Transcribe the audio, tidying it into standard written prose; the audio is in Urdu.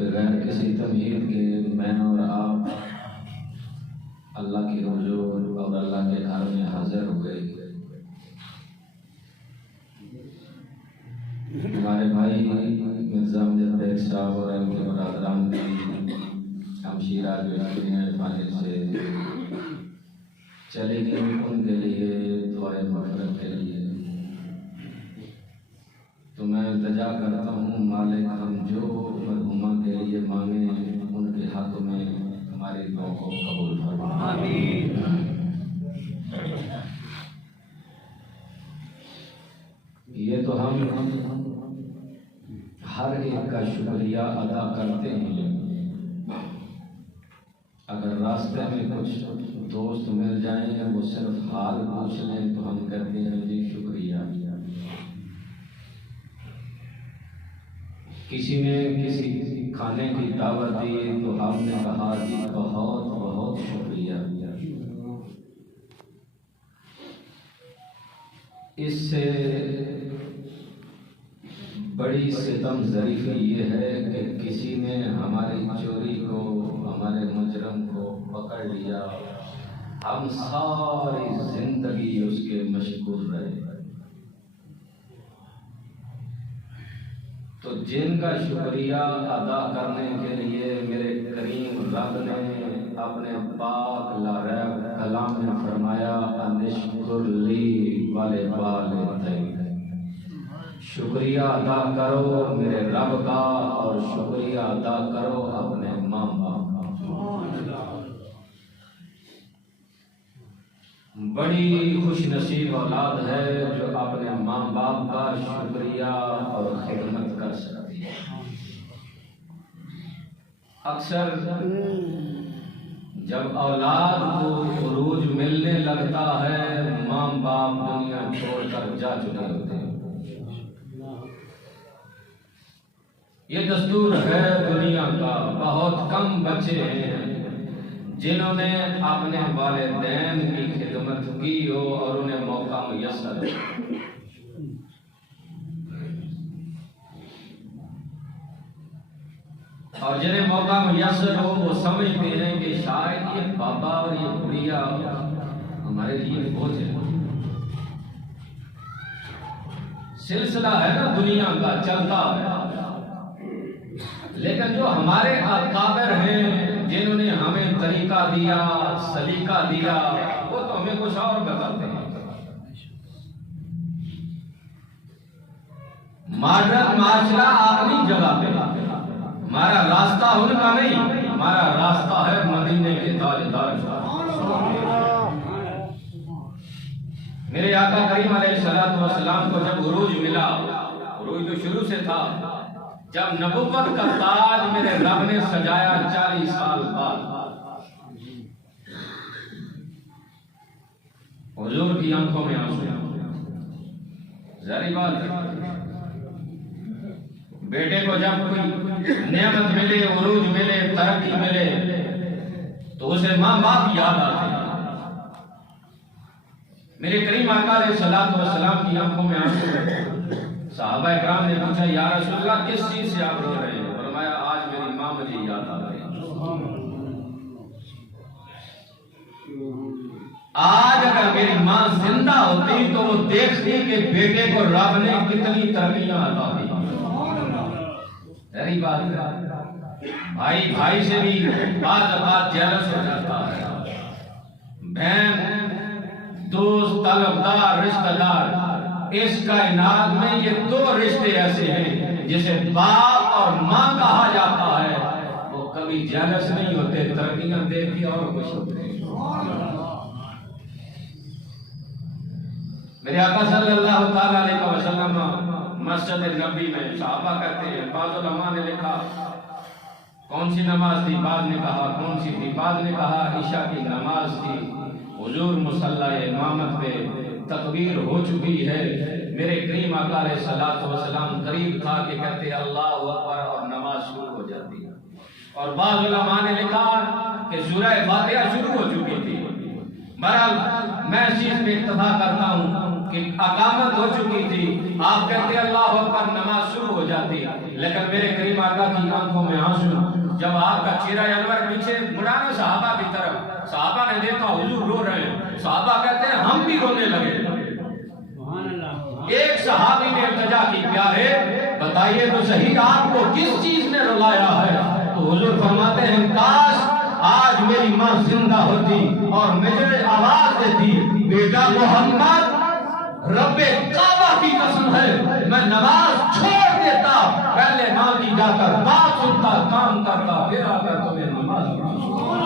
بغیر کسی تمہید کے میں اور آپ اللہ کی حضور اور اللہ کے گھر میں حاضر ہوئے۔ ہمارے بھائی مرزا مجد بیگ صاحب اور ان کے برادران بھی ہمشیرہ جو دنیا فانی سے چلے گئے، ان کے لیے دعائے مغفرت کے لیے تو میں التجا کرتا ہوں مالک ہم جو مرحومہ کے لیے مانگیں ان کے حق میں ہماری دعا کو قبول فرما۔ آمین۔ یہ تو ہم ہر ایک کا شکریہ ادا کرتے ہیں، اگر راستے میں کچھ دوست مل جائیں وہ صرف حال پوچھ لیں تو ہم کہتے ہیں جی شکریہ۔ کسی نے کسی کھانے کی دعوت دی تو ہم نے کہا جی بہت بہت شکریہ۔ اس سے بڑی ستم ظریفی یہ ہے کہ کسی نے ہماری چوری کو، ہمارے مجرم کو پکڑ لیا، ہم ساری زندگی اس کے مشغول رہے۔ تو جن کا شکریہ ادا کرنے کے لیے میرے کریم رب نے اپنے پاک لارب کلام میں فرمایا انشکر لی والوالدیک، شکریہ ادا کرو میرے رب کا اور شکریہ ادا کرو اپنے ماں باپ کا۔ بڑی خوش نصیب اولاد ہے جو اپنے ماں باپ کا شکریہ اور خدمت کر سکتی ہے۔ اکثر جب اولاد کو عروج ملنے لگتا ہے ماں باپ دنیا چھوڑ کر جا چکے ہوتے ہیں۔ یہ دستور ہے دنیا کا، بہت کم بچے ہیں جنہوں نے اپنے والدین کی خدمت کی ہو اور انہیں موقع میسر ہو۔ اور جنہیں موقع میسر ہو وہ سمجھتے ہیں کہ شاید یہ بابا اور یہ بڑھیا ہمارے لیے بوجھ ہے۔ سلسلہ ہے نا دنیا کا چلتا ہے، لیکن جو ہمارے اکابر ہیں جنہوں نے ہمیں طریقہ دیا، سلیقہ دیا، وہ تو ہمیں کچھ اور بتاتے ہیں۔ ماڈرن معاشرہ اپنی جگہ پہ، ہمارا راستہ ان کا نہیں، ہمارا راستہ ہے مدینے کے تاجدار۔ میرے آقا کریم علیہ السلام کو جب عروج ملا، عروج تو شروع سے تھا، جب نبوت کا تاج میرے رب نے سجایا 40 سال بعد، حضور کی آنکھوں میں آنسو۔ ظاہر بات ہے بیٹے کو جب کوئی نعمت ملے، عروج ملے، ترقی ملے تو اسے ماں باپ یاد آتے ہیں۔ میرے کریم آقا علیہ السلام کی آنکھوں میں آنسو۔ صحابہ اکرام نے پوچھا یا رسول اللہ کس چیز سے آپ رو رہے ہیں؟ فرمایا آج میری ماں مجھے یاد آ رہی ہے۔ آج اگر میری ماں زندہ ہوتی تو وہ دیکھتی کہ بیٹے کو رب نے کتنی ترقیاں عطا کی۔ یہی بات ہے، بھائی بھائی سے بھی بعض اوقات جیلس ہو جاتا ہے، بہن، دوست، طلبدار، رشتہ دار، اس کائنات میں یہ دو رشتے ایسے ہیں جسے باپ اور ماں کہا جاتا ہے، وہ کبھی جیلس نہیں ہوتے، ترقیاں دیکھتی اور خوش ہوتے ہیں۔ میرے آقا صلی اللہ تعالیٰ علیہ وسلم مسجد نبی میں صحابہ کہتے ہیں، بعض علماء نے لکھا کون سی نماز تھی، بعض نے کہا کون سی تھی، بعض نے کہا عشاء کی نماز تھی۔ حضور مصلی امامت پہ تکبیر ہو چکی ہے، میرے کریم آقا علیہ السلام قریب تھا کہ کہتے اللہ اکبر اور نماز شروع ہو جاتی ہے۔ اور بعض علماء نے لکھا کہ سورہ فاتحہ شروع ہو چکی تھی۔ بہرحال میں اس چیز پہ اکتفا کرتا ہوں کہ اقامت ہو چکی تھی، آپ کہتے اللہ اکبر، نماز شروع ہو جاتی، لیکن میرے کریم آقا کی آنکھوں میں آنسو، جب آپ کا چہرہ انور پیچھے مڑا نا صحابہ کی طرف، صحابہ نے دیکھا حضور رو رہے ہیں، صحابہ کہتے ہیں ہم بھی رونے لگے۔ ایک صحابی نے التجا کی، پیارے بتائیے تو صحیح آپ کو کس چیز نے رلایا ہے؟ تو حضور فرماتے ہیں کاش آج میری ماں زندہ ہوتی اور مجھے آواز دیتی، بیٹا محمد رب کعبہ کی قسم ہے میں نماز چھوڑ دیتا، پہلے ماں کی جا کر بات سنتا، کام کرتا، پھر آ کر تمہیں نماز پڑھا۔